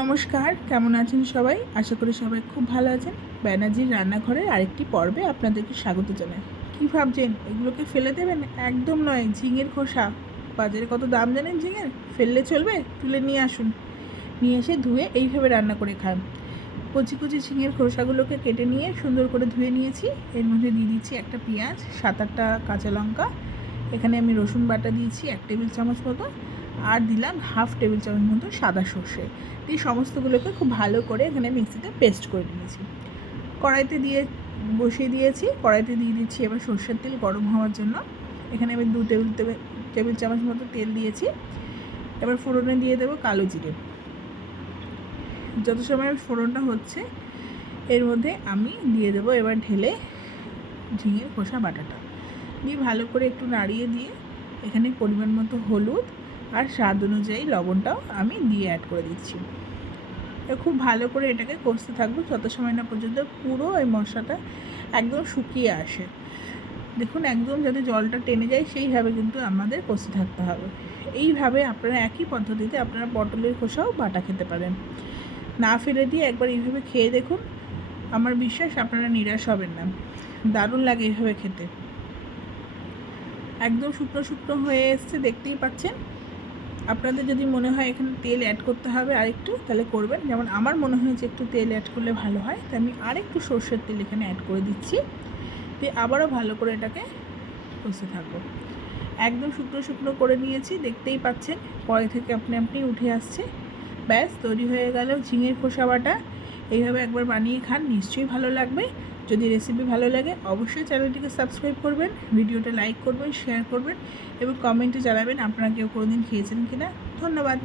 নমস্কার, কেমন আছেন সবাই? আশা করি সবাই খুব ভালো আছেন। ব্যানার্জির রান্নাঘরের আরেকটি পর্বে আপনাদেরকে স্বাগত জানাই। কী ভাবছেন এগুলোকে ফেলে দেবেন? একদম নয়। ঝিঙের খোসা বাজারে কত দাম জানেন ঝিঙের? ফেললে চলবে? তুলে নিয়ে আসুন, নিয়ে এসে ধুয়ে এইভাবে রান্না করে খান। কচি কচি ঝিঙের খোসাগুলোকে কেটে নিয়ে সুন্দর করে ধুয়ে নিয়েছি। এর মধ্যে দিয়ে দিচ্ছি একটা পেঁয়াজ, 7-8টা কাঁচা লঙ্কা। এখানে আমি রসুন বাটা দিয়েছি 1 টেবিল চামচ মতো, আর দিলাম 1/2 টেবিল চামচ মতো সাদা সর্ষে দিয়ে সমস্তগুলোকে খুব ভালো করে এখানে মিক্সিতে পেস্ট করে নিয়েছি। কড়াইতে বসিয়ে দিয়েছি। কড়াইতে দিয়ে দিচ্ছি এবার সর্ষের তেল গরম হওয়ার জন্য। এখানে আমি 2 টেবিল চামচ মতো তেল দিয়েছি। এবার ফোড়নে দিয়ে দেবো কালো জিরে। যত সময় ফোড়নটা হচ্ছে এর মধ্যে আমি দিয়ে দেবো এবার ঢেলে ঝিঙের খোসা বাটাটা দিয়ে ভালো করে একটু নাড়িয়ে দিয়ে এখানে পরিমাণ মতো হলুদ আর স্বাদ অনুযায়ী লবণটাও আমি দিয়ে অ্যাড করে দিচ্ছি। খুব ভালো করে এটাকে কষতে থাকবো যত সময় না পর্যন্ত পুরো এই মশলাটা একদম শুকিয়ে আসে। দেখুন একদম যাতে জলটা টেনে যায় সেইভাবে কিন্তু আমাদের কষতে থাকতে হবে। এইভাবে আপনারা একই পদ্ধতিতে আপনারা পটলের খোসাও বাটা খেতে পারেন। না ফেলে দিয়ে একবার এইভাবে খেয়ে দেখুন, আমার বিশ্বাস আপনারা নিরাশ হবেন না। দারুণ লাগে এইভাবে খেতে। একদম শুকনো শুকনো হয়ে এসছে, দেখতেই পাচ্ছেন। আপনাদের যদি মনে হয় এখানে তেল অ্যাড করতে হবে আরেকটু, তাহলে করবেন। যেমন আমার মনে হয় যে একটু তেল অ্যাড করলে ভালো হয়, তাই আমি আরেকটু সর্ষের তেল এখানে অ্যাড করে দিচ্ছি। দিয়ে আবারও ভালো করে এটাকে কষতে থাকবো। একদম শুকনো শুকনো করে নিয়েছি, দেখতেই পাচ্ছেন কড়াই থেকে আপনি উঠে আসছে। ব্যাস তৈরি হয়ে গেল ঝিঙের খোসা বাটা। এইভাবে একবার বানিয়ে খান, নিশ্চয়ই ভালো লাগবে। যদি রেসিপি ভালো লাগে অবশ্যই চ্যানেলটিকে সাবস্ক্রাইব করবেন, ভিডিওটা লাইক করবেন, শেয়ার করবেন এবং কমেন্টে জানাবেন আপনারা কেউ কোনোদিন খেয়েছেন কিনা। ধন্যবাদ।